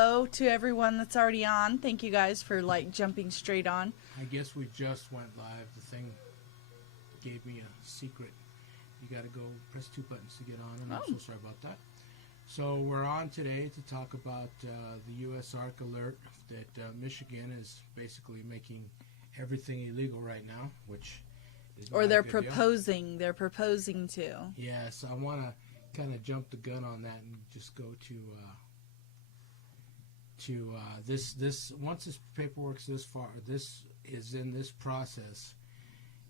Hello to everyone that's already on. Thank you guys for jumping straight on. I guess we just went live. The thing gave me a secret. You got to go press two buttons to get on, and I'm so sorry about that. So we're on today to talk about the U.S. ARC alert that Michigan is basically making everything illegal right now, which is Or not they're a good deal. proposing. They're proposing to. Yeah, so I want to kind of jump the gun on that and just go to this. Once this paperwork's this far, this is in this process,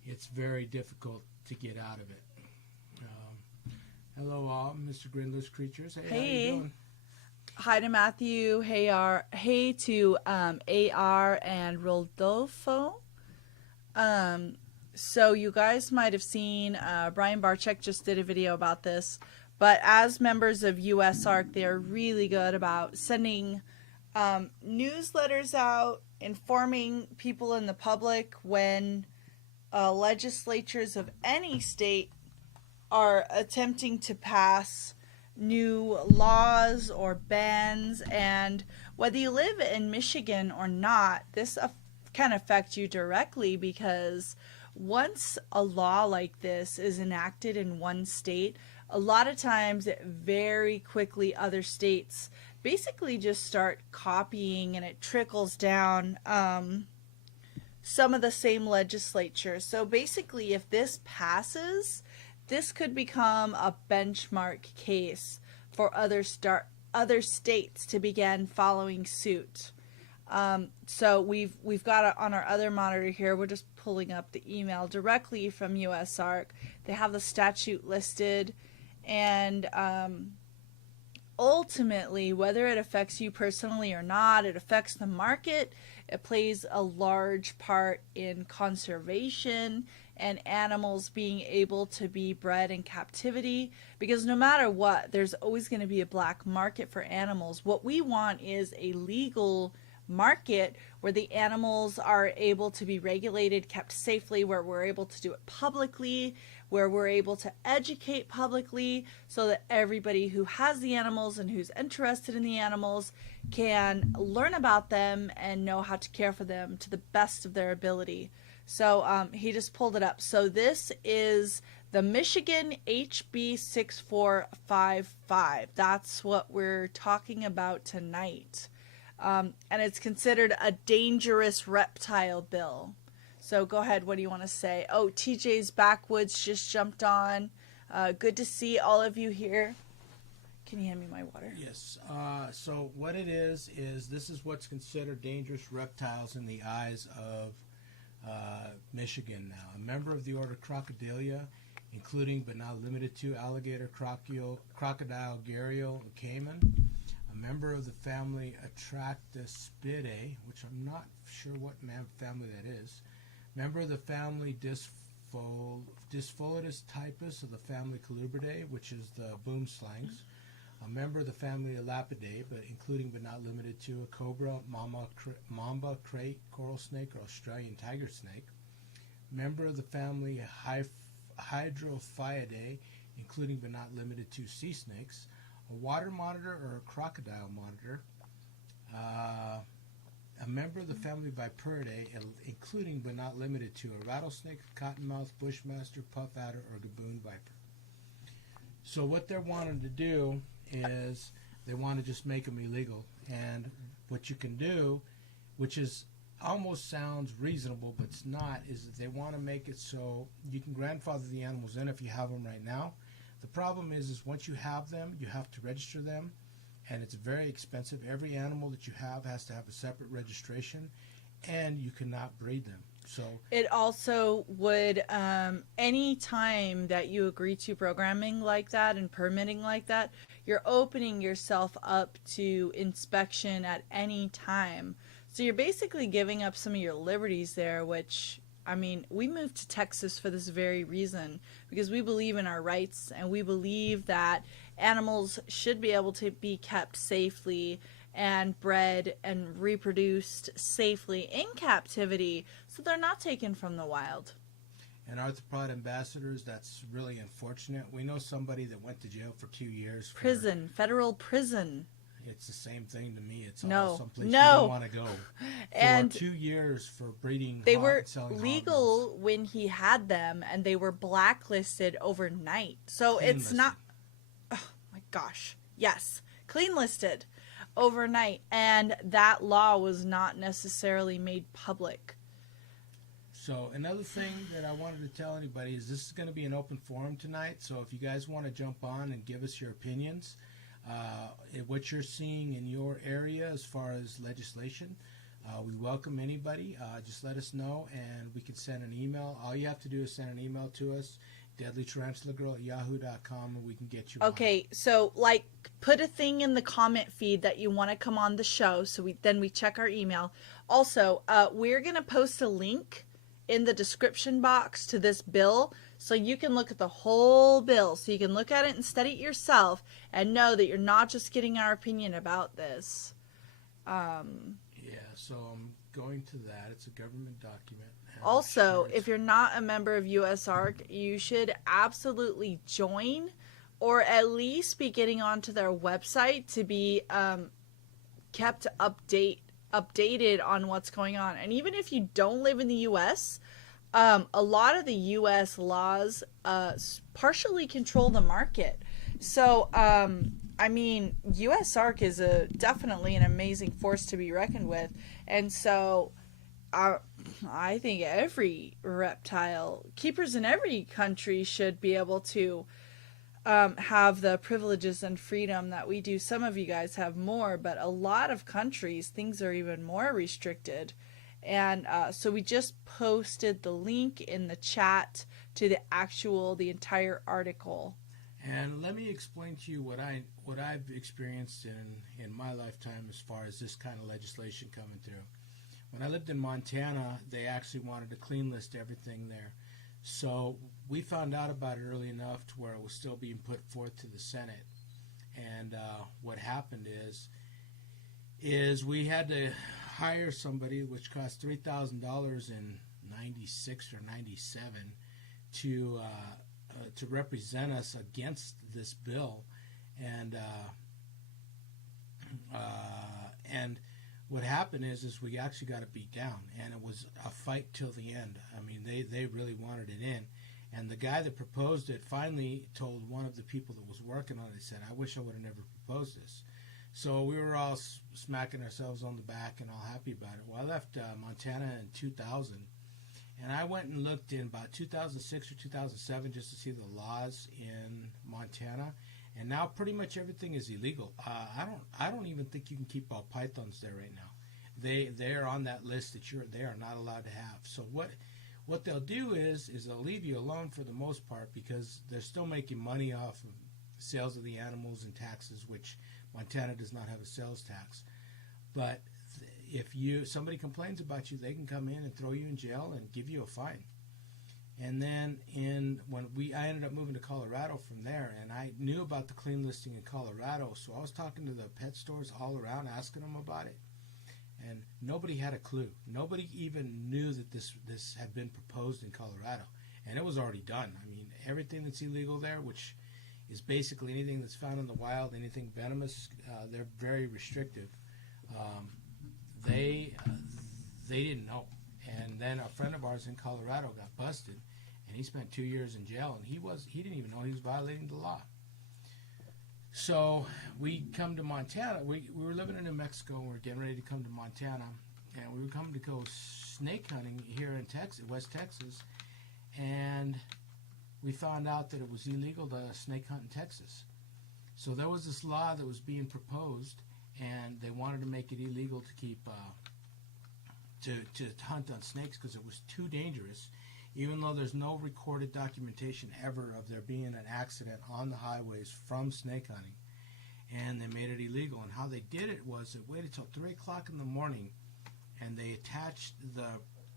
it's very difficult to get out of it. Hello all, Mr. Grindless Creatures. Hey, how you doing? Hi to Matthew. Hey to AR and Rodolfo. So you guys might have seen Brian Barczyk just did a video about this, but as members of US ARC, they're really good about sending newsletters out, informing people in the public when legislatures of any state are attempting to pass new laws or bans. And whether you live in Michigan or not, this can affect you directly, because once a law like this is enacted in one state, a lot of times very quickly other states basically just start copying, and it trickles down some of the same legislatures. So basically, if this passes, this could become a benchmark case for other states to begin following suit. So we've got it on our other monitor here. We're just pulling up the email directly from US ARC. They have the statute listed, and ultimately, whether it affects you personally or not, it affects the market. It plays a large part in conservation and animals being able to be bred in captivity, because no matter what, there's always going to be a black market for animals. What we want is a legal market where the animals are able to be regulated, kept safely, where we're able to do it publicly, where we're able to educate publicly, so that everybody who has the animals and who's interested in the animals can learn about them and know how to care for them to the best of their ability. So he just pulled it up. So this is the Michigan HB 6455. That's what we're talking about tonight. And it's considered a dangerous reptile bill. So go ahead. What do you want to say? Oh, TJ's Backwoods just jumped on. Good to see all of you here. Can you hand me my water? Yes. So what it is this is what's considered dangerous reptiles in the eyes of Michigan now. A member of the order Crocodilia, including but not limited to alligator, crocodile, gharial, and caiman. A member of the family Atractospidae, which I'm not sure what family that is. Member of the family Dyspholetus typus of the family Colubridae, which is the boomslangs. A member of the family Elapidae, but including but not limited to a cobra, mamba, crate, coral snake, or Australian tiger snake. Member of the family Hydrophiidae, including but not limited to sea snakes. A water monitor or a crocodile monitor. A member of the family Viperidae, including but not limited to a rattlesnake, cottonmouth, bushmaster, puff adder, or gaboon viper. So what they're wanting to do is they want to just make them illegal. And what you can do, which is almost sounds reasonable but it's not, is that they want to make it so you can grandfather the animals in if you have them right now. The problem is once you have them, you have to register them, and it's very expensive. Every animal that you have has to have a separate registration, and you cannot breed them. So it also would, any time that you agree to programming like that and permitting like that, you're opening yourself up to inspection at any time. So you're basically giving up some of your liberties there, which, I mean, we moved to Texas for this very reason, because we believe in our rights, and we believe that animals should be able to be kept safely and bred and reproduced safely in captivity, so they're not taken from the wild. And arthropod ambassadors, that's really unfortunate. We know somebody that went to jail for 2 years. Federal prison. It's the same thing to me. It's No. all someplace you No. don't want to go. And For 2 years for breeding they hog were and selling hog mills. legal when he had them, and they were blacklisted overnight. So Clean it's listed. not. Oh my gosh. Yes. Clean listed overnight. And that law was not necessarily made public. So another thing that I wanted to tell anybody is this is going to be an open forum tonight. So if you guys want to jump on and give us your opinions, what you're seeing in your area as far as legislation, we welcome anybody. Just let us know, and we can send an email. All you have to do is send an email to us, deadlytarantulargirl@yahoo.com, and we can get you Okay, so like put a thing in the comment feed that you want to come on the show, so we check our email. Also, we're gonna post a link in the description box to this bill, so you can look at the whole bill, so you can look at it and study it yourself and know that you're not just getting our opinion about this. Yeah, so I'm going to that. It's a government document. Also, if you're not a member of USARC, you should absolutely join, or at least be getting onto their website to be kept updated on what's going on. And even if you don't live in the U.S., a lot of the U.S. laws partially control the market. So, I mean, USARC is definitely an amazing force to be reckoned with. And so, I think every reptile keepers in every country should be able to have the privileges and freedom that we do. Some of you guys have more, but a lot of countries, things are even more restricted. And so we just posted the link in the chat to the entire article. And let me explain to you what I've experienced in my lifetime as far as this kind of legislation coming through. When I lived in Montana, they actually wanted to clean list everything there. So we found out about it early enough to where it was still being put forth to the Senate. And what happened is we had to hire somebody, which cost $3,000 in '96 or '97, to represent us against this bill. And what happened is we actually got it beat down, and it was a fight till the end. I mean, they really wanted it in. And the guy that proposed it finally told one of the people that was working on it, he said, I wish I would have never proposed this. So we were all smacking ourselves on the back and all happy about it. Well, I left Montana in 2000, and I went and looked in about 2006 or 2007 just to see the laws in Montana. And now pretty much everything is illegal. I don't even think you can keep ball pythons there right now. They are on that list that they are not allowed to have. So what they'll do is they'll leave you alone for the most part, because they're still making money off of sales of the animals and taxes, which Montana does not have a sales tax. But if somebody complains about you, they can come in and throw you in jail and give you a fine. And then I ended up moving to Colorado from there, and I knew about the clean listing in Colorado, so I was talking to the pet stores all around, asking them about it, and nobody had a clue. Nobody even knew that this had been proposed in Colorado, and it was already done. I mean, everything that's illegal there, which is basically anything that's found in the wild, anything venomous, they're very restrictive. They didn't know. And then a friend of ours in Colorado got busted, and he spent 2 years in jail, and he didn't even know he was violating the law. So we come to Montana. We were living in New Mexico, and we were getting ready to come to Montana, and we were coming to go snake hunting here in Texas, West Texas, and we found out that it was illegal to snake hunt in Texas. So there was this law that was being proposed, and they wanted to make it illegal to keep to hunt on snakes because it was too dangerous, even though there's no recorded documentation ever of there being an accident on the highways from snake hunting. And they made it illegal. And how they did it was they waited till 3 o'clock in the morning, and they attached the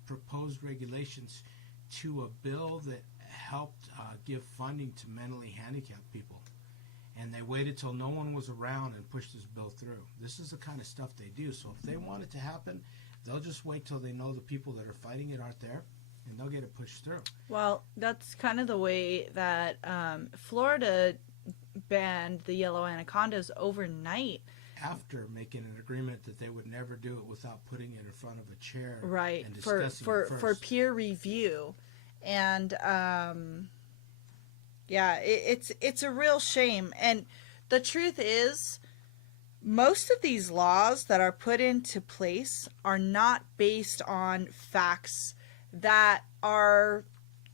proposed regulations to a bill that helped give funding to mentally handicapped people. And they waited till no one was around and pushed this bill through. This is the kind of stuff they do. So if they want it to happen, they'll just wait till they know the people that are fighting it aren't there, and they'll get it pushed through. Well, that's kind of the way that Florida banned the yellow anacondas overnight. after making an agreement that they would never do it without putting it in front of a chair, right, and for discussing it for first. peer review. And yeah, it's a real shame. And the truth is, most of these laws that are put into place are not based on facts that are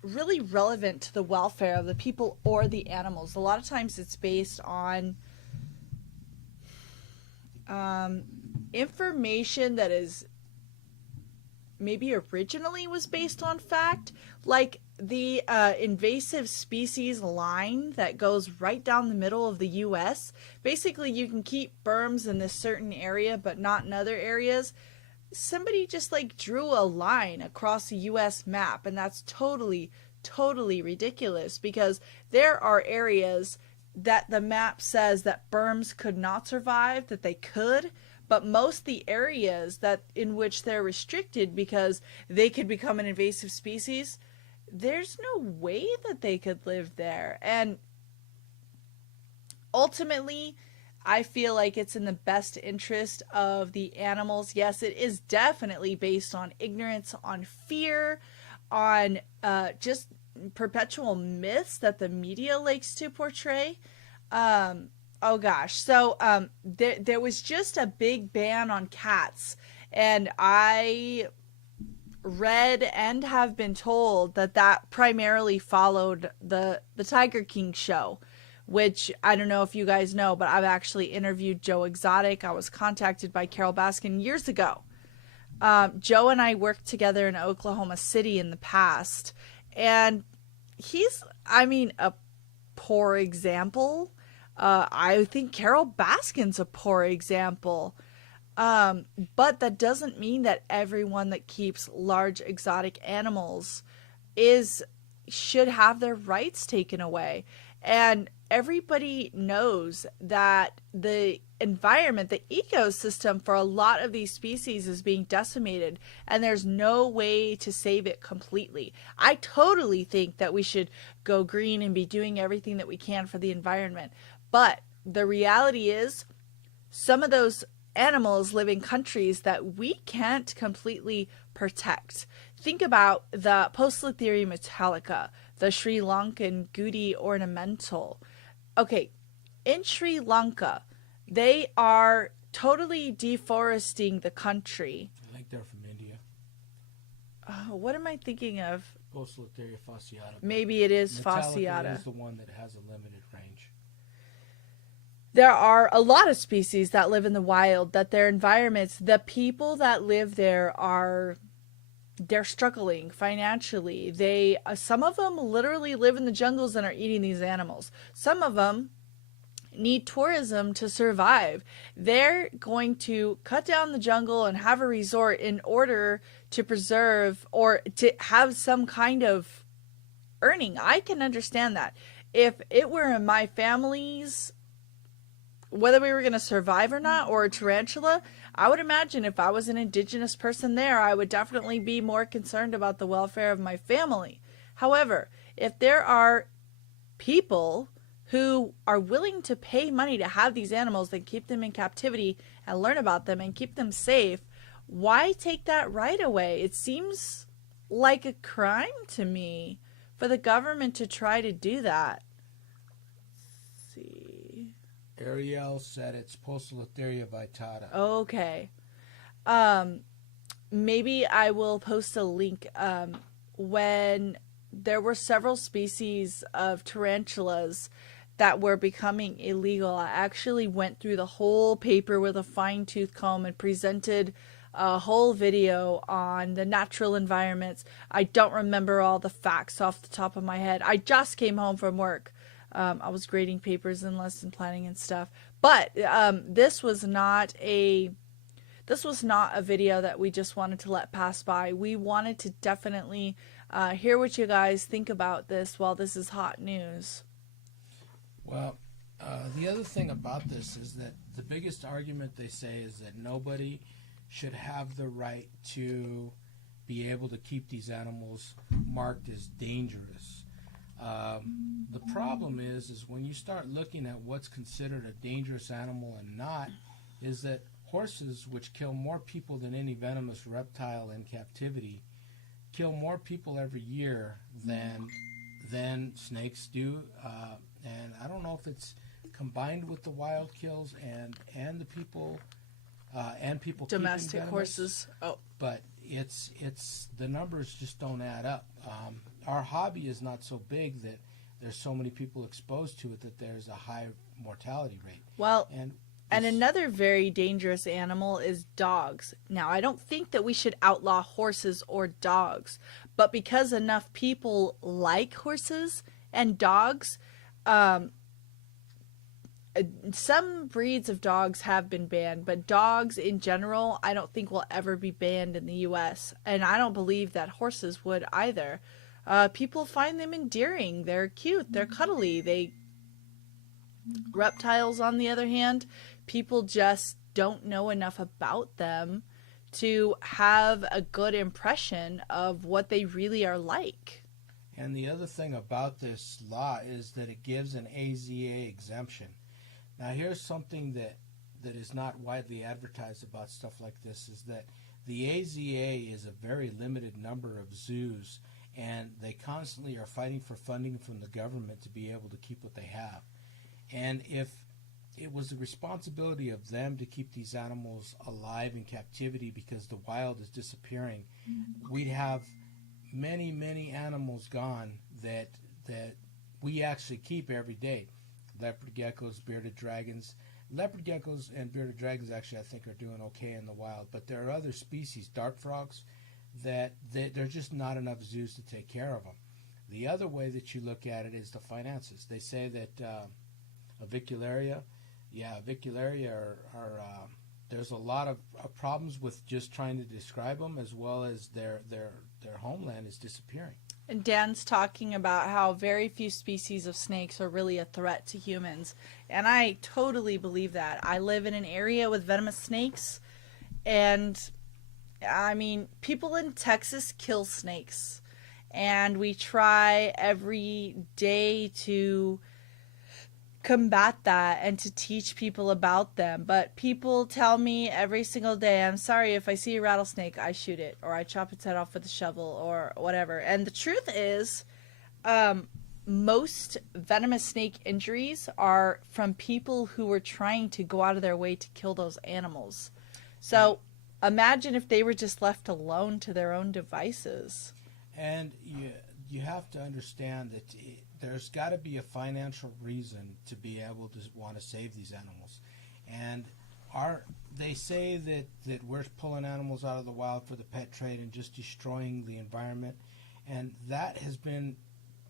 really relevant to the welfare of the people or the animals. A lot of times it's based on information that is maybe originally was based on fact, like the invasive species line that goes right down the middle of the U.S. Basically, you can keep berms in this certain area, but not in other areas. Somebody just like drew a line across the U.S. map, and that's totally, totally ridiculous, because there are areas that the map says that berms could not survive, that they could, but most of the areas that in which they're restricted because they could become an invasive species, there's no way that they could live there. And ultimately, I feel like it's in the best interest of the animals. Yes, it is definitely based on ignorance, on fear, on just perpetual myths that the media likes to portray. Oh gosh. So there was just a big ban on cats, and I read and have been told that that primarily followed the Tiger King show, which I don't know if you guys know, but I've actually interviewed Joe Exotic. I was contacted by Carol Baskin years ago. Joe and I worked together in Oklahoma City in the past, and he's, I mean, a poor example. I think Carol Baskin's a poor example. But that doesn't mean that everyone that keeps large exotic animals should have their rights taken away. And everybody knows that the environment, the ecosystem for a lot of these species is being decimated, and there's no way to save it completely. I totally think that we should go green and be doing everything that we can for the environment. But the reality is, some of those animals live in countries that we can't completely protect. Think about the Poecilotheria metallica, the Sri Lankan Goody ornamental. Okay, in Sri Lanka, they are totally deforesting the country. I think they're from India. What am I thinking of? Poecilotheria fasciata. Maybe it is Metallica fasciata. is the one that has a limited range. There are a lot of species that live in the wild, that their environments, the people that live there they're struggling financially. Some of them literally live in the jungles and are eating these animals. Some of them need tourism to survive. They're going to cut down the jungle and have a resort in order to preserve or to have some kind of earning. I can understand that. If it were in my family's, whether we were going to survive or not, or a tarantula, I would imagine if I was an indigenous person there, I would definitely be more concerned about the welfare of my family. However, if there are people who are willing to pay money to have these animals and keep them in captivity and learn about them and keep them safe, why take that right away? It seems like a crime to me for the government to try to do that. Let's see. Ariel said it's Poecilotheria vittata. Okay. Maybe I will post a link. When there were several species of tarantulas that were becoming illegal, I actually went through the whole paper with a fine-tooth comb and presented a whole video on the natural environments. I don't remember all the facts off the top of my head. I just came home from work. I was grading papers and lesson planning and stuff. But this was not a video that we just wanted to let pass by. We wanted to definitely hear what you guys think about this while this is hot news. Well, the other thing about this is that the biggest argument they say is that nobody should have the right to be able to keep these animals marked as dangerous. The problem is when you start looking at what's considered a dangerous animal and not, is that horses, which kill more people than any venomous reptile in captivity, kill more people every year than snakes do. And I don't know if it's combined with the wild kills and the people and people Domestic keeping venomous, horses. Oh, but it's the numbers just don't add up. Our hobby is not so big that there's so many people exposed to it that there's a high mortality rate. well, and another very dangerous animal is dogs. Now, I don't think that we should outlaw horses or dogs, but because enough people like horses and dogs, some breeds of dogs have been banned, but dogs in general, I don't think will ever be banned in the U.S. And I don't believe that horses would either. People find them endearing. They're cute. They're cuddly. Reptiles, on the other hand, people just don't know enough about them to have a good impression of what they really are like. And the other thing about this law is that it gives an AZA exemption. Now, here's something that is not widely advertised about stuff like this, is that the AZA is a very limited number of zoos, and they constantly are fighting for funding from the government to be able to keep what they have. And if it was the responsibility of them to keep these animals alive in captivity because the wild is disappearing, we'd have many, many animals gone that we actually keep every day. Leopard geckos, bearded dragons. Leopard geckos and bearded dragons actually I think are doing okay in the wild, but there are other species, dart frogs, that there's just not enough zoos to take care of them. The other way that you look at it is the finances. They say that avicularia are there's a lot of problems with just trying to describe them, as well as their homeland is disappearing. And Dan's talking about how very few species of snakes are really a threat to humans. And I totally believe that. I live in an area with venomous snakes. And, I mean, people in Texas kill snakes. And we try every day to combat that and to teach people about them. But people tell me every single day, I'm sorry, if I see a rattlesnake, I shoot it, or I chop its head off with a shovel, or whatever. And the truth is, most venomous snake injuries are from people who were trying to go out of their way to kill those animals. So imagine if they were just left alone to their own devices. And you have to understand that there's got to be a financial reason to be able to want to save these animals. And they say that we're pulling animals out of the wild for the pet trade and just destroying the environment. And that has been,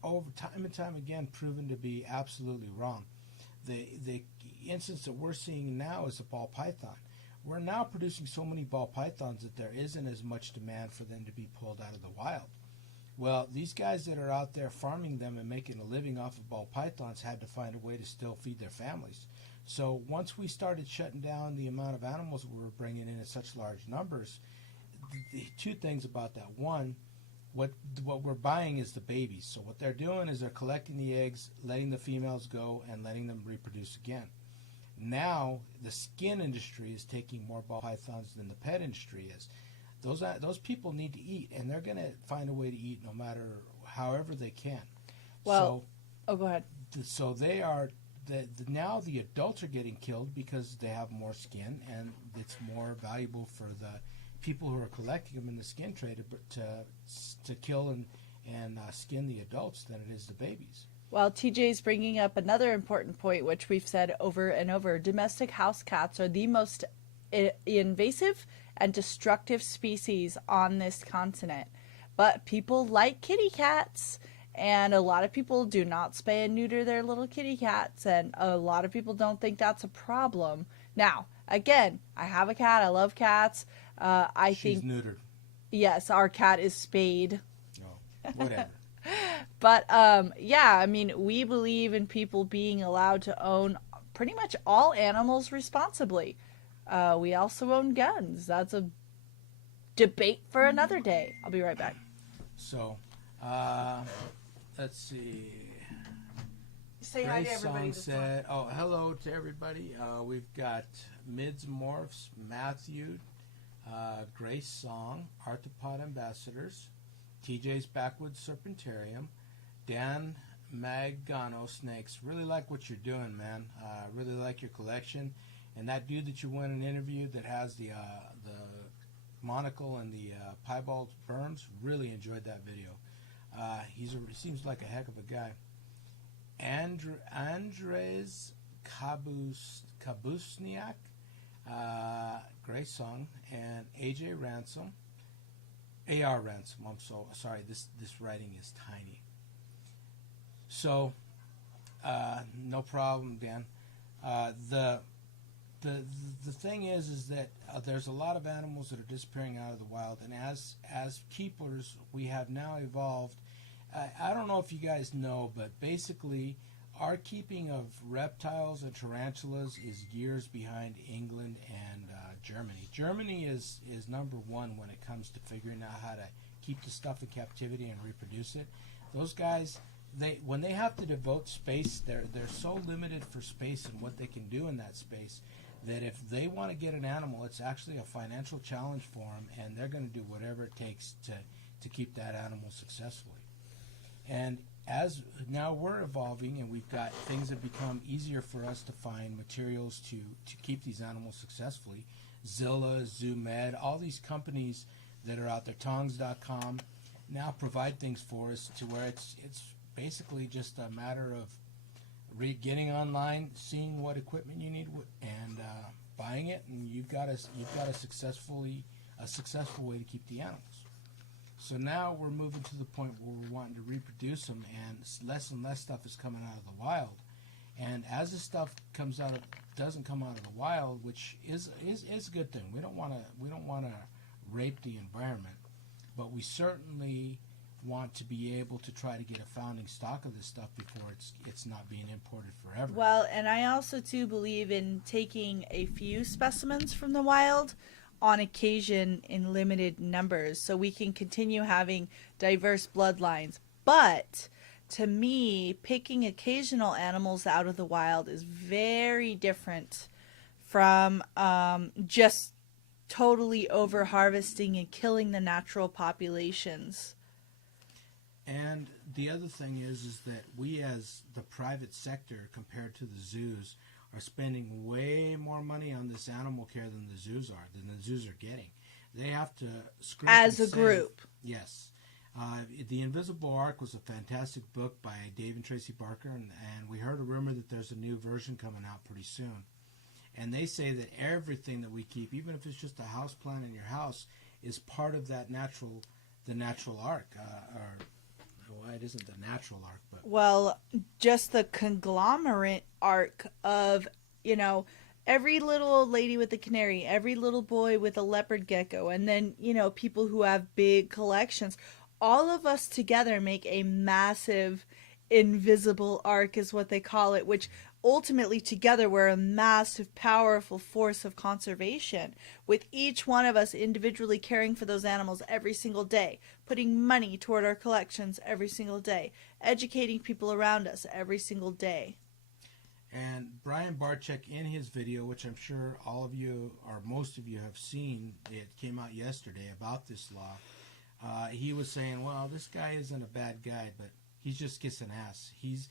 over time and time again, proven to be absolutely wrong. The instance that we're seeing now is a ball python. We're now producing so many ball pythons that there isn't as much demand for them to be pulled out of the wild. Well, these guys that are out there farming them and making a living off of ball pythons had to find a way to still feed their families. So once we started shutting down the amount of animals we were bringing in such large numbers, the two things about that. One, what we're buying is the babies. So what they're doing is they're collecting the eggs, letting the females go, and letting them reproduce again. Now the skin industry is taking more ball pythons than the pet industry is. Those people need to eat, and they're going to find a way to eat no matter however they can. Well, go ahead. So they are now the adults are getting killed because they have more skin, and it's more valuable for the people who are collecting them in the skin trade to kill and skin the adults than it is the babies. Well, TJ's bringing up another important point, which we've said over and over. Domestic house cats are the most invasive and destructive species on this continent. But people like kitty cats, and a lot of people do not spay and neuter their little kitty cats, and a lot of people don't think that's a problem. Now, again, I have a cat. I love cats. She's neutered. Yes, our cat is spayed. Oh, whatever. But, yeah, I mean, we believe in people being allowed to own pretty much all animals responsibly. We also own guns. That's a debate for another day. I'll be right back. So, let's see. Say hi to everybody. Said, oh, hello to everybody. We've got Mids Morphs, Matthew, Grace Song, Arthropod Ambassadors, TJ's Backwoods Serpentarium, Dan Magano Snakes. Really like what you're doing, man. Really like your collection. And that dude that you went and interviewed that has the monocle and the piebald berms, really enjoyed that video. He seems like a heck of a guy. Andres Kabusniak, Grace Song, and AJ Ransom, AR Ransom. I'm so sorry. This writing is tiny. So, no problem, Dan. The thing is that there's a lot of animals that are disappearing out of the wild, and as keepers, we have now evolved. I don't know if you guys know, but basically, our keeping of reptiles and tarantulas is years behind England and Germany. Germany is number one when it comes to figuring out how to keep the stuff in captivity and reproduce it. Those guys, when they have to devote space, they're so limited for space and what they can do in that space that if they want to get an animal, it's actually a financial challenge for them, and they're going to do whatever it takes to keep that animal successfully. And as now we're evolving and we've got things that become easier for us to find materials to keep these animals successfully, Zilla, ZooMed, all these companies that are out there, Tongs.com, now provide things for us to where it's basically just a matter of getting online, seeing what equipment you need, and buying it, and you've got a successful way to keep the animals. So now we're moving to the point where we're wanting to reproduce them, and less stuff is coming out of the wild. And as this stuff doesn't come out of the wild, which is a good thing. We don't want to rape the environment, but we certainly want to be able to try to get a founding stock of this stuff before it's not being imported forever. Well, and I also too believe in taking a few specimens from the wild on occasion in limited numbers so we can continue having diverse bloodlines. But to me, picking occasional animals out of the wild is very different from just totally over harvesting and killing the natural populations. And the other thing is that we as the private sector compared to the zoos are spending way more money on this animal care than the zoos are getting. They have to scrimp as a save. group. Yes. The Invisible Ark was a fantastic book by Dave and Tracy Barker, and we heard a rumor that there's a new version coming out pretty soon. And they say that everything that we keep, even if it's just a house plant in your house, is part of the natural ark. It isn't the natural ark, but well, just the conglomerate arc of, every little old lady with a canary, every little boy with a leopard gecko, and then, people who have big collections. All of us together make a massive invisible arc is what they call it, which ultimately together we're a massive, powerful force of conservation, with each one of us individually caring for those animals every single day, putting money toward our collections every single day, educating people around us every single day. And Brian Barczyk, in his video, which I'm sure all of you or most of you have seen, it came out yesterday about this law, he was saying, well, this guy isn't a bad guy, but he's just kissing ass. He's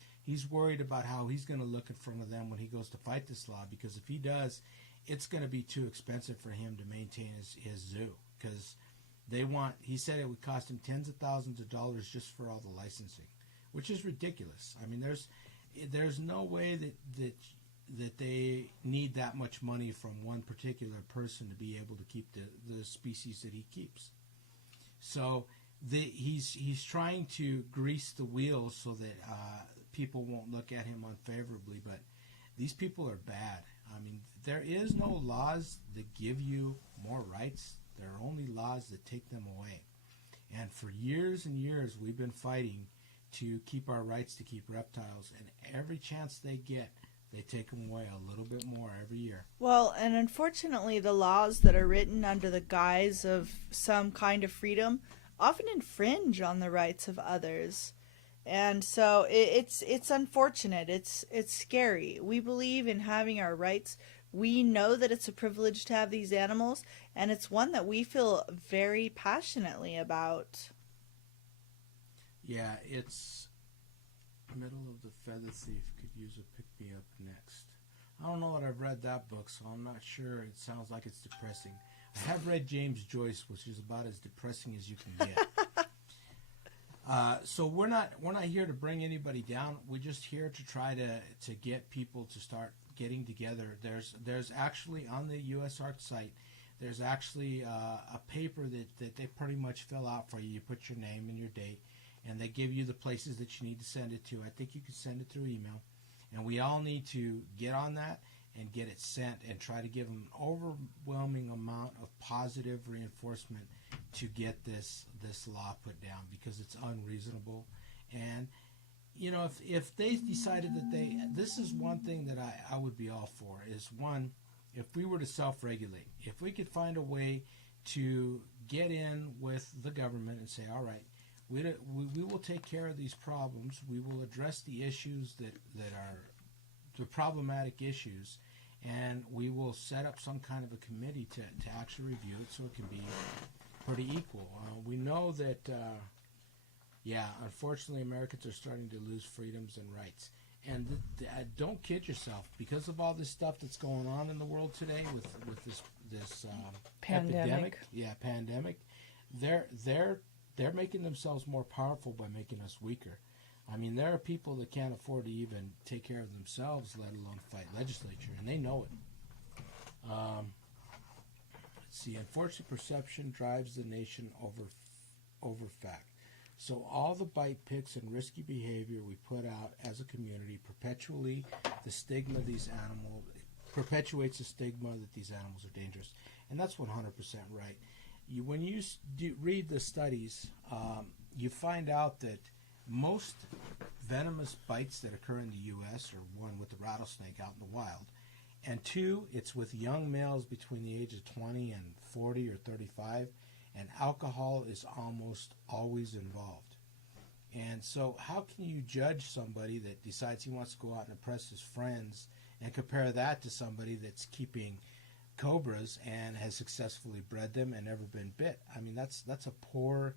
worried about how he's going to look in front of them when he goes to fight this law, because if he does, it's going to be too expensive for him to maintain his zoo, because he said it would cost him tens of thousands of dollars just for all the licensing, which is ridiculous. I mean, there's no way that they need that much money from one particular person to be able to keep the species that he keeps. So he's trying to grease the wheels so that people won't look at him unfavorably, but these people are bad. I mean, there is no laws that give you more rights. There are only laws that take them away. And for years and years, we've been fighting to keep our rights to keep reptiles, and every chance they get, they take them away a little bit more every year. Well, and unfortunately, the laws that are written under the guise of some kind of freedom often infringe on the rights of others. And so it's unfortunate. It's scary. We believe in having our rights we know that it's a privilege to have these animals, and it's one that we feel very passionately about. Yeah, it's Middle of the Feather Thief could use a pick-me-up next. I don't know that I've read that book, so I'm not sure. It sounds like it's depressing. I have read James Joyce, which is about as depressing as you can get. So we're not here to bring anybody down. We're just here to try to get people to start getting together. There's actually on the USARK site, there's actually a paper that they pretty much fill out for you. You put your name and your date, and they give you the places that you need to send it to. I think you can send it through email, and we all need to get on that and get it sent and try to give them an overwhelming amount of positive reinforcement to get this law put down, because it's unreasonable. And if they decided that this is one thing that I would be all for, is one, if we were to self-regulate, if we could find a way to get in with the government and say, all right, we will take care of these problems, we will address the issues that are the problematic issues, and we will set up some kind of a committee to actually review it so it can be pretty equal. We know that, unfortunately, Americans are starting to lose freedoms and rights. And don't kid yourself, because of all this stuff that's going on in the world today with this Pandemic. Pandemic, they're making themselves more powerful by making us weaker. I mean, there are people that can't afford to even take care of themselves, let alone fight legislature, and they know it. Let's see. Unfortunately, perception drives the nation over fact. So all the bite picks and risky behavior we put out as a community perpetuates the stigma that these animals are dangerous, and that's 100% right. When you read the studies, you find out that most venomous bites that occur in the U.S. are, one, with the rattlesnake out in the wild, and two, it's with young males between the ages of 20 and 40 or 35, and alcohol is almost always involved. And so how can you judge somebody that decides he wants to go out and impress his friends and compare that to somebody that's keeping cobras and has successfully bred them and never been bit? I mean, that's a poor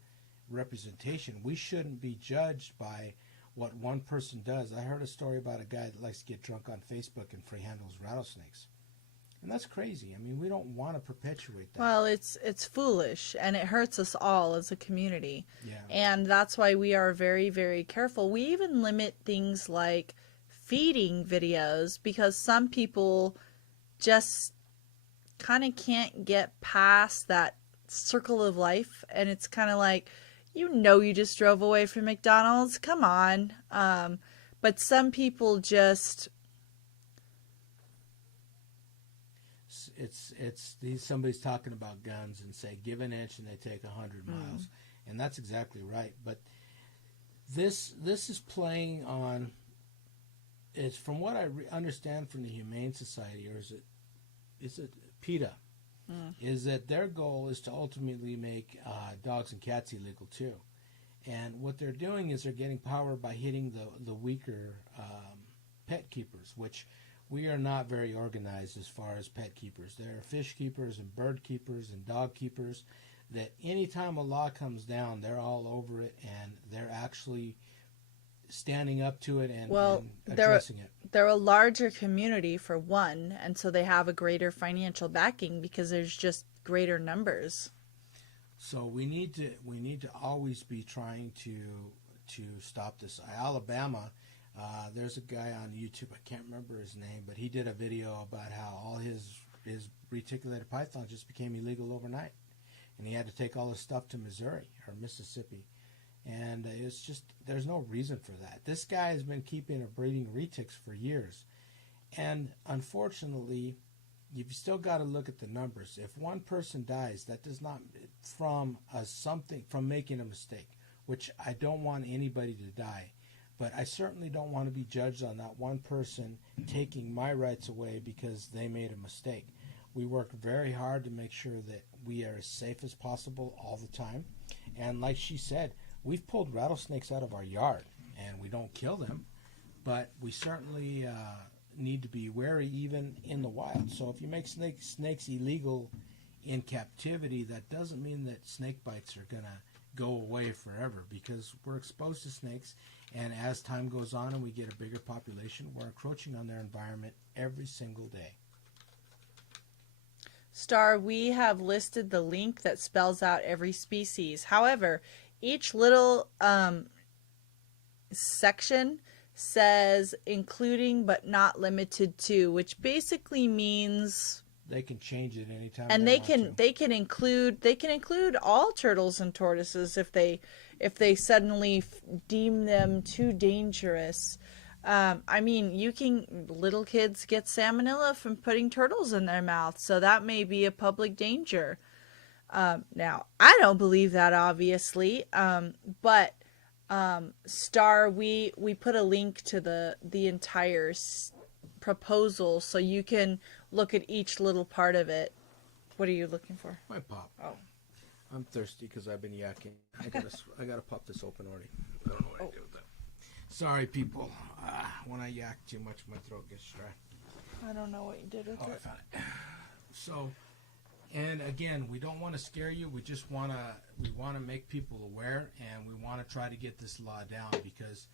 representation. We shouldn't be judged by what one person does. I heard a story about a guy that likes to get drunk on Facebook and free handles rattlesnakes. And that's crazy. I mean, we don't want to perpetuate that. Well, it's foolish, and it hurts us all as a community. Yeah. And that's why we are very, very careful. We even limit things like feeding videos, because some people just kind of can't get past that circle of life, and it's kind of like, you just drove away from McDonald's, come on. But some people just, somebody's talking about guns and say give an inch and they take 100 miles, and that's exactly right. But this is playing on, it's from what I understand from the Humane Society, or is it PETA, is that their goal is to ultimately make dogs and cats illegal too. And what they're doing is they're getting power by hitting the weaker pet keepers, which we are not very organized as far as pet keepers. There are fish keepers and bird keepers and dog keepers that anytime a law comes down, they're all over it, and they're actually standing up to it and addressing it. They're a larger community, for one, and so they have a greater financial backing because there's just greater numbers. So we need to always be trying to stop this. Alabama, there's a guy on YouTube, I can't remember his name, but he did a video about how all his reticulated pythons just became illegal overnight, and he had to take all his stuff to Missouri or Mississippi. And it's just, there's no reason for that. This guy has been keeping or breeding retics for years. And unfortunately, you've still got to look at the numbers. If one person dies, that does not, from making a mistake, which I don't want anybody to die. But I certainly don't want to be judged on that one person taking my rights away because they made a mistake. We work very hard to make sure that we are as safe as possible all the time. And like she said, we've pulled rattlesnakes out of our yard, and we don't kill them, but we certainly need to be wary even in the wild. So if you make snakes illegal in captivity, that doesn't mean that snake bites are going to go away forever, because we're exposed to snakes, and as time goes on and we get a bigger population, we're encroaching on their environment every single day. Star, we have listed the link that spells out every species. However, each little section says including but not limited to, which basically means they can change it anytime. And they can include all turtles and tortoises if they suddenly deem them too dangerous. I mean, little kids get salmonella from putting turtles in their mouth, so that may be a public danger. Now, I don't believe that, obviously, but Star, we put a link to the entire proposal, so you can look at each little part of it. What are you looking for? My pop. Oh, I'm thirsty because I've been yakking. I gotta pop this open already. I don't know what I do with that. Sorry, people. When I yak too much, my throat gets dry. I don't know what you did with it. I found it. So, and again, we don't want to scare you. We just want to make people aware, and we want to try to get this law down, because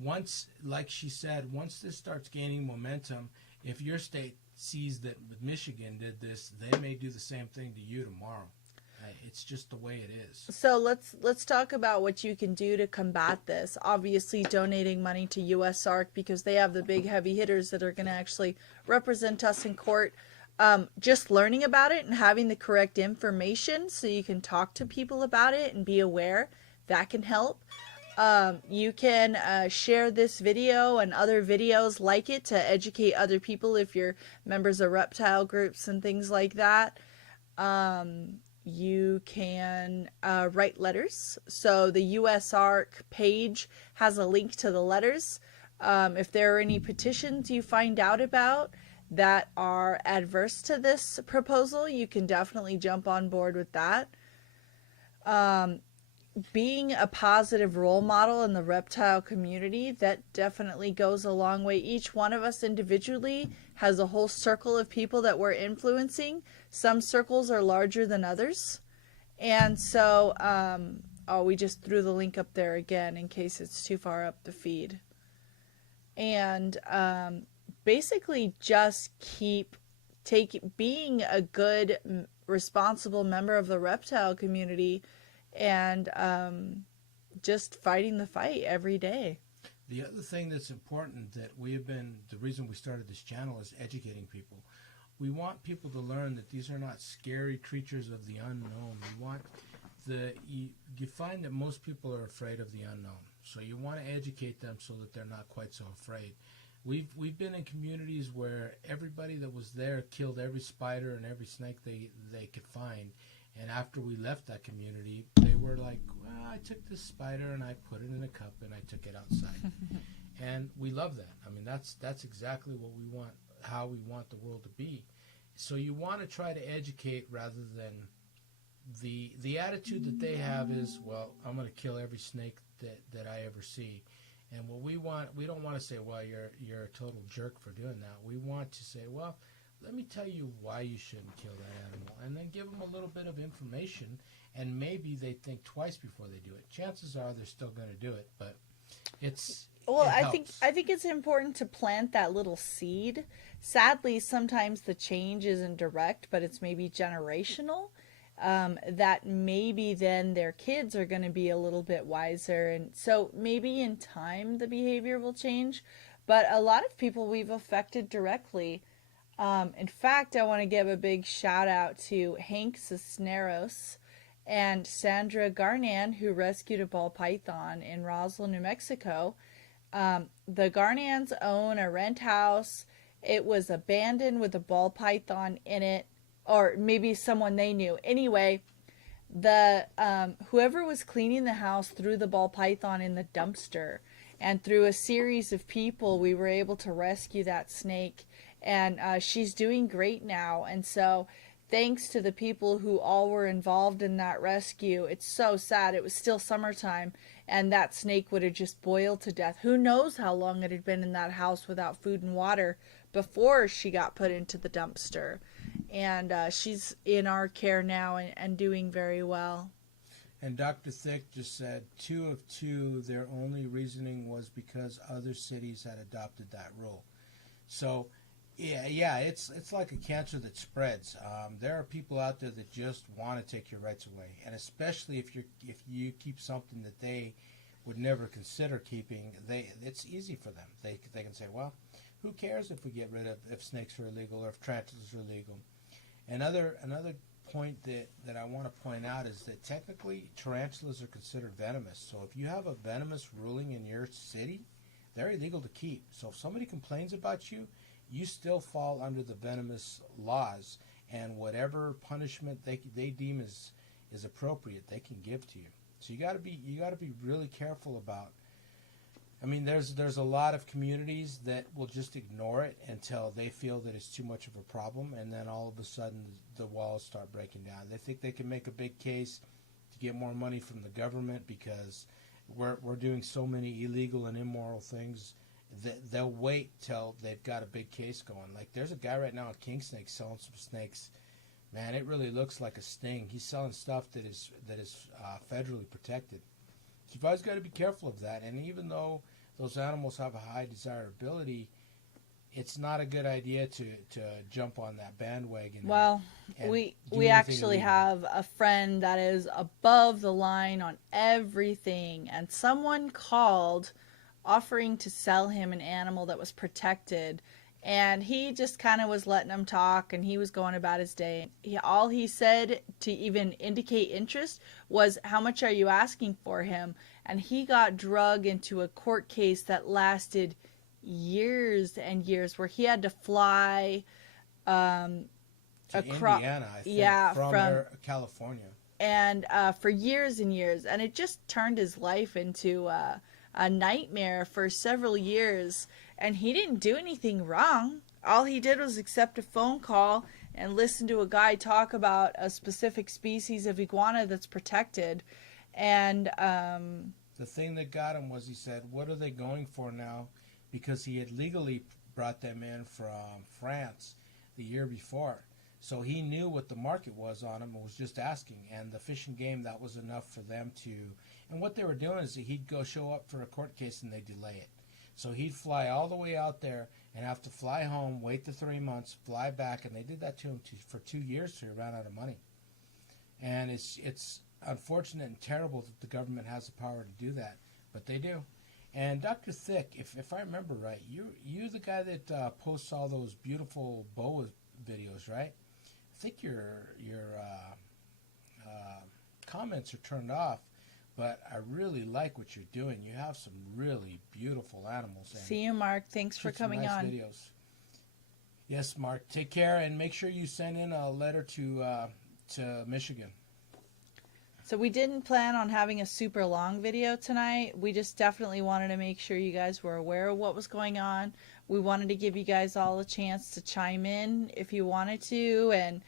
once, like she said, once this starts gaining momentum, if your state sees that Michigan did this, they may do the same thing to you tomorrow. It's just the way it is. So let's talk about what you can do to combat this. Obviously, donating money to USARK, because they have the big heavy hitters that are going to actually represent us in court. Just learning about it and having the correct information so you can talk to people about it and be aware, that can help. You can share this video and other videos like it to educate other people if you're members of reptile groups and things like that. You can write letters. So the USARK page has a link to the letters. If there are any petitions you find out about that are adverse to this proposal, you can definitely jump on board with that. Being a positive role model in the reptile community, that definitely goes a long way. Each one of us individually has a whole circle of people that we're influencing. Some circles are larger than others. And so, we just threw the link up there again in case it's too far up the feed. And basically just keep being a good, responsible member of the reptile community, and just fighting the fight every day. The other thing that's important that the reason we started this channel is educating people. We want people to learn that these are not scary creatures of the unknown. We want you find that most people are afraid of the unknown. So you want to educate them so that they're not quite so afraid. We've been in communities where everybody that was there killed every spider and every snake they could find. And after we left that community, they were like, well, I took this spider and I put it in a cup and I took it outside. And we love that. I mean, that's exactly what we want, how we want the world to be. So you want to try to educate rather than the attitude that they have is, well, I'm going to kill every snake that I ever see. And what we don't want to say, well, you're a total jerk for doing that. We want to say, well, let me tell you why you shouldn't kill that animal, and then give them a little bit of information, and maybe they think twice before they do it. Chances are they're still going to do it, but I think it's important to plant that little seed. Sadly, sometimes the change isn't direct, but it's maybe generational. That maybe then their kids are going to be a little bit wiser, and so maybe in time the behavior will change. But a lot of people we've affected directly. In fact, I want to give a big shout out to Hank Cisneros and Sandra Garnan, who rescued a ball python in Roswell, New Mexico. The Garnans own a rent house. It was abandoned with a ball python in it, or maybe someone they knew. Anyway, the whoever was cleaning the house threw the ball python in the dumpster, and through a series of people, we were able to rescue that snake. And she's doing great now. And so thanks to the people who all were involved in that rescue. It's so sad. It was still summertime, and that snake would have just boiled to death. Who knows how long it had been in that house without food and water. before she got put into the dumpster. And she's in our care now and doing very well. And Dr. Thick just said 2 of 2, their only reasoning was because other cities had adopted that rule. So, yeah, it's like a cancer that spreads. There are people out there that just want to take your rights away, and especially if you keep something that they would never consider keeping, it's easy for them. They can say, well, who cares if we get rid of if snakes are illegal or if tarantulas are illegal. Another point that I want to point out is that technically tarantulas are considered venomous. So if you have a venomous ruling in your city, they're illegal to keep. So if somebody complains about you, you still fall under the venomous laws, and whatever punishment they deem is appropriate, they can give to you. So you got to be really careful about. I mean, there's a lot of communities that will just ignore it until they feel that it's too much of a problem, and then all of a sudden the walls start breaking down. They think they can make a big case to get more money from the government because we're doing so many illegal and immoral things that they'll wait till they've got a big case going. Like there's a guy right now at King Snake selling some snakes. Man, it really looks like a sting. He's selling stuff that is federally protected. So you've always got to be careful of that. And even though those animals have a high desirability, it's not a good idea to jump on that bandwagon. Well, we actually have a friend that is above the line on everything, and someone called offering to sell him an animal that was protected, and he just kind of was letting him talk, and he was going about his day. All he said to even indicate interest was, how much are you asking for him? And he got drug into a court case that lasted years and years, where he had to fly to Indiana, I think, from California, and for years and years, and it just turned his life into a nightmare for several years. And he didn't do anything wrong. All he did was accept a phone call and listen to a guy talk about a specific species of iguana that's protected. And the thing that got him was, he said, what are they going for now? Because he had legally brought them in from France the year before. So he knew what the market was on them and was just asking. And the Fish and Game, that was enough for them to... And what they were doing is he'd go show up for a court case and they'd delay it. So he'd fly all the way out there and have to fly home, wait the 3 months, fly back. And they did that to him for 2 years till he ran out of money. And it's unfortunate and terrible that the government has the power to do that. But they do. And Dr. Thick, if I remember right, you're the guy that posts all those beautiful boa videos, right? I think your comments are turned off, but I really like what you're doing. You have some really beautiful animals. And see you, Mark. Thanks for coming nice on. Videos. Yes, Mark. Take care, and make sure you send in a letter to Michigan. So we didn't plan on having a super long video tonight. We just definitely wanted to make sure you guys were aware of what was going on. We wanted to give you guys all a chance to chime in if you wanted to, and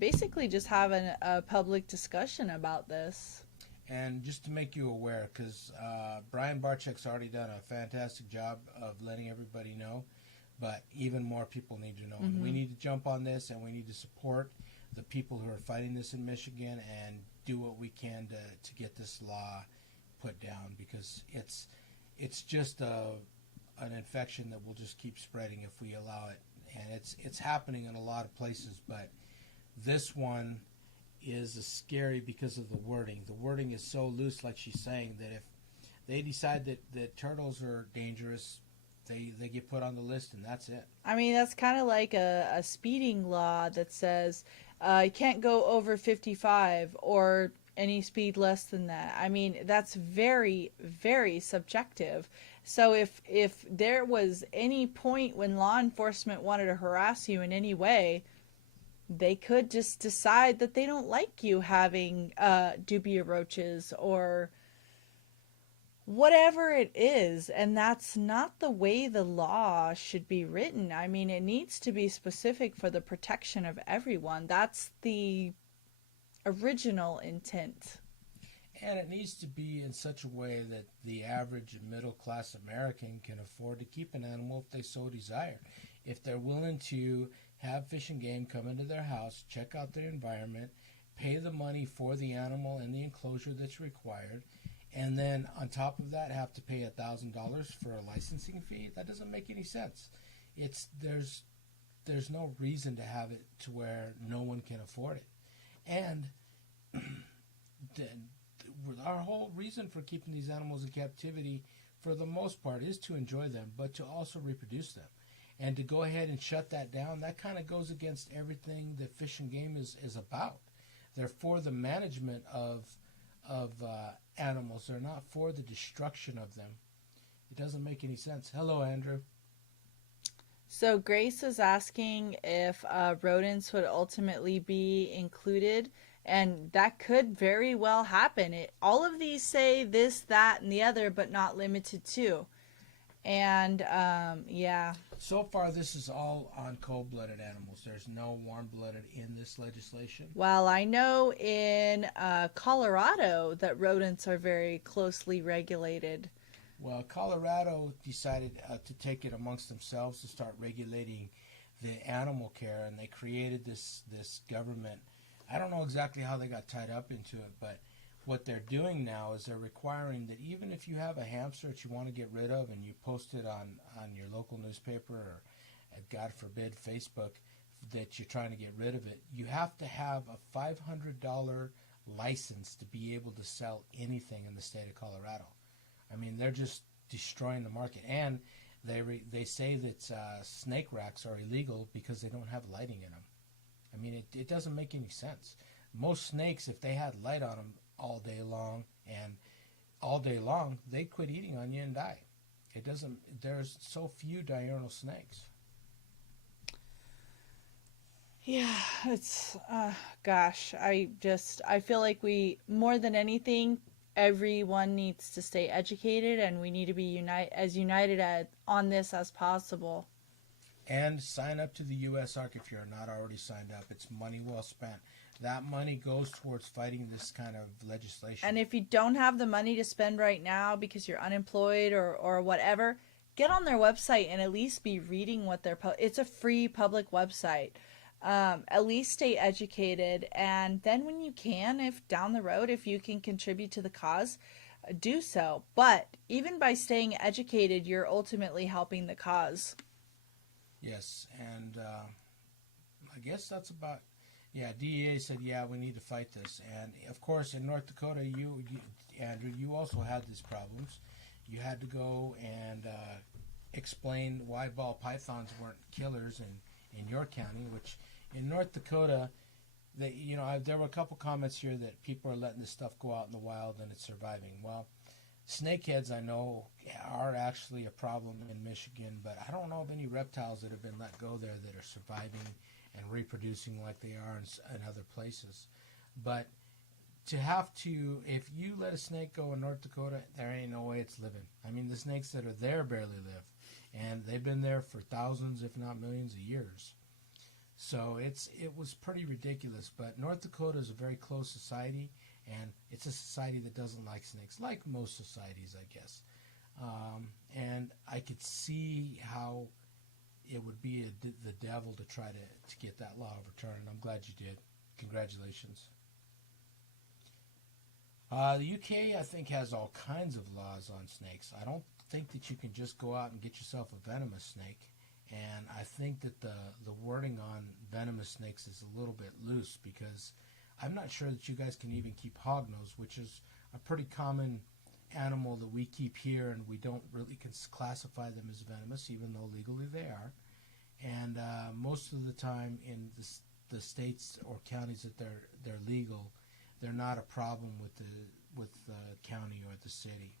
basically just have a public discussion about this. And just to make you aware, because Brian Barczyk's already done a fantastic job of letting everybody know, but even more people need to know. Mm-hmm. And we need to jump on this, and we need to support the people who are fighting this in Michigan and do what we can to get this law put down, because it's just an infection that will just keep spreading if we allow it. And it's happening in a lot of places, but this one is scary because of the wording. The wording is so loose, like she's saying, that if they decide that turtles are dangerous, they get put on the list, and that's it. I mean, that's kind of like a speeding law that says you can't go over 55 or any speed less than that. I mean, that's very, very subjective. So if there was any point when law enforcement wanted to harass you in any way, they could just decide that they don't like you having dubia roaches or whatever it is, and that's not the way the law should be written. I mean, it needs to be specific for the protection of everyone. That's the original intent. And it needs to be in such a way that the average middle-class American can afford to keep an animal if they so desire. if they're willing to have Fish and Game come into their house, check out their environment, pay the money for the animal and the enclosure that's required, and then on top of that have to pay $1,000 for a licensing fee. That doesn't make any sense. There's no reason to have it to where no one can afford it. And our whole reason for keeping these animals in captivity, for the most part, is to enjoy them, but to also reproduce them. And to go ahead and shut that down, that kind of goes against everything that Fish and Game is about. They're for the management of animals. They're not for the destruction of them. It doesn't make any sense. Hello, Andrew. So Grace is asking if rodents would ultimately be included, and that could very well happen. All of these say this, that, and the other, but not limited to. And yeah. So far, this is all on cold-blooded animals. There's no warm-blooded in this legislation. Well, I know in Colorado that rodents are very closely regulated. Well, Colorado decided to take it amongst themselves to start regulating the animal care, and they created this government. I don't know exactly how they got tied up into it, but what they're doing now is they're requiring that even if you have a hamster that you want to get rid of and you post it on your local newspaper or, God forbid, Facebook, that you're trying to get rid of it, you have to have a $500 license to be able to sell anything in the state of Colorado. I mean, they're just destroying the market. And they say that snake racks are illegal because they don't have lighting in them. I mean, it doesn't make any sense. Most snakes, if they had light on them all day long, they'd quit eating on you and die. There's so few diurnal snakes. Yeah, it's, gosh, I feel like more than anything, everyone needs to stay educated, and we need to be united on this as possible. And sign up to the USARC if you're not already signed up. It's money well spent. That money goes towards fighting this kind of legislation. And if you don't have the money to spend right now because you're unemployed or whatever, get on their website and at least be reading what it's a free public website. At least stay educated, and then when you can, if down the road, if you can contribute to the cause, do so. But even by staying educated, you're ultimately helping the cause. Yes, and I guess that's about. Yeah, DEA said, yeah, we need to fight this. And, of course, in North Dakota, Andrew, you also had these problems. You had to go and explain why ball pythons weren't killers in your county, which in North Dakota, there were a couple comments here that people are letting this stuff go out in the wild and it's surviving. Well, snakeheads, I know, are actually a problem in Michigan, but I don't know of any reptiles that have been let go there that are surviving and reproducing like they are in other places. But if you let a snake go in North Dakota, there ain't no way it's living. I mean, the snakes that are there barely live, and they've been there for thousands, if not millions of years. So it was pretty ridiculous. But North Dakota is a very closed society, and it's a society that doesn't like snakes, like most societies, I guess. And I could see how it would be the devil to try to get that law overturned. I'm glad you did. Congratulations. The UK, I think, has all kinds of laws on snakes. I don't think that you can just go out and get yourself a venomous snake. And I think that the wording on venomous snakes is a little bit loose, because I'm not sure that you guys can even keep hognose, which is a pretty common animal that we keep here, and we don't really classify them as venomous, even though legally they are. And most of the time in the states or counties that they're legal, they're not a problem with the county or the city.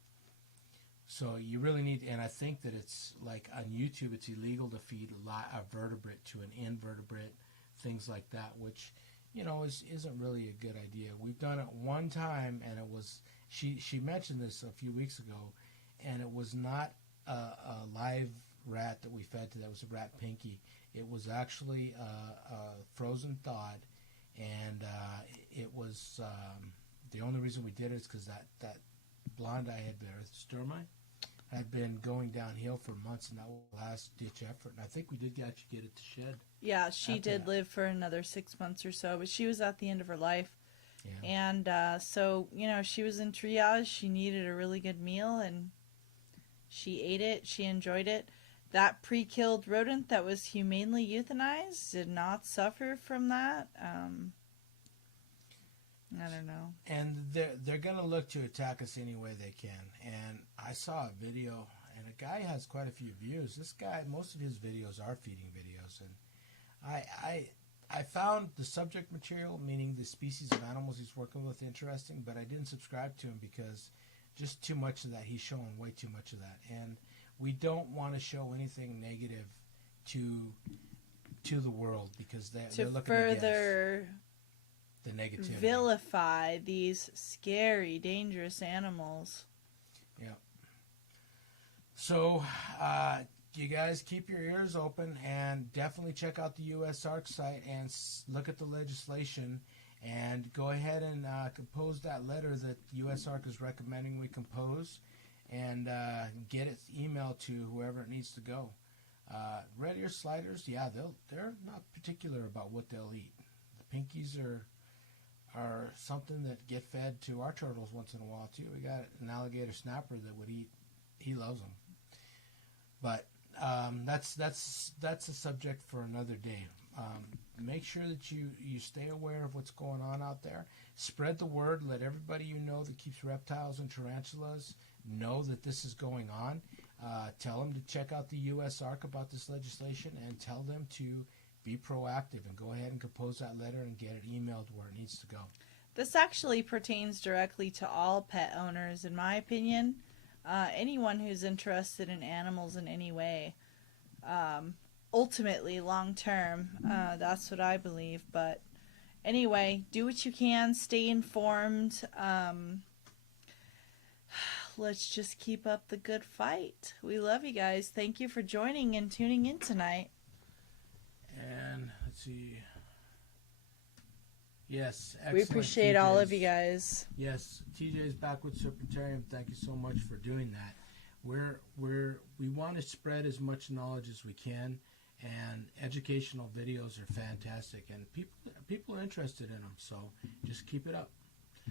So you really need, and I think that it's like on YouTube, it's illegal to feed a vertebrate to an invertebrate, things like that, which, isn't really a good idea. We've done it one time, and it was, she mentioned this a few weeks ago, and it was not a live rat that we fed to. That was a rat pinky. It was actually a frozen thawed, and it was the only reason we did it is because that blonde eye had been sturmite. had been going downhill for months, and that was a last-ditch effort. And I think we did actually get it to shed. Yeah, she after did that. live for another 6 months or so, but she was at the end of her life. Yeah. And so, she was in triage. She needed a really good meal, and she ate it. She enjoyed it. That pre-killed rodent that was humanely euthanized did not suffer from that. I don't know. And they're going to look to attack us any way they can. And I saw a video, and a guy has quite a few views. This guy, most of his videos are feeding videos. And I found the subject material, meaning the species of animals he's working with, interesting, but I didn't subscribe to him because just too much of that. He's showing way too much of that. And we don't want to show anything negative to the world because they're looking to further the negativity. Vilify these scary, dangerous animals. Yeah. So, you guys keep your ears open and definitely check out the USARC site and look at the legislation and go ahead and compose that letter that USARC is recommending we compose and get it emailed to whoever it needs to go. Red ear sliders, yeah, they're not particular about what they'll eat. The pinkies are something that get fed to our turtles once in a while too. We got an alligator snapper that would eat. He loves them. But that's a subject for another day. Make sure that you stay aware of what's going on out there. Spread the word. Let everybody you know that keeps reptiles and tarantulas know that this is going on. Tell them to check out the USARC about this legislation and tell them to be proactive and go ahead and compose that letter and get it emailed where it needs to go. This actually pertains directly to all pet owners, in my opinion. Anyone who's interested in animals in any way. Ultimately, long term, that's what I believe. But anyway, do what you can. Stay informed. Let's just keep up the good fight. We love you guys. Thank you for joining and tuning in tonight. And let's see. Yes, excellent. We appreciate all of you guys. Yes, TJ's Backwoods Serpentarium. Thank you so much for doing that. We want to spread as much knowledge as we can, and educational videos are fantastic, and people are interested in them. So just keep it up.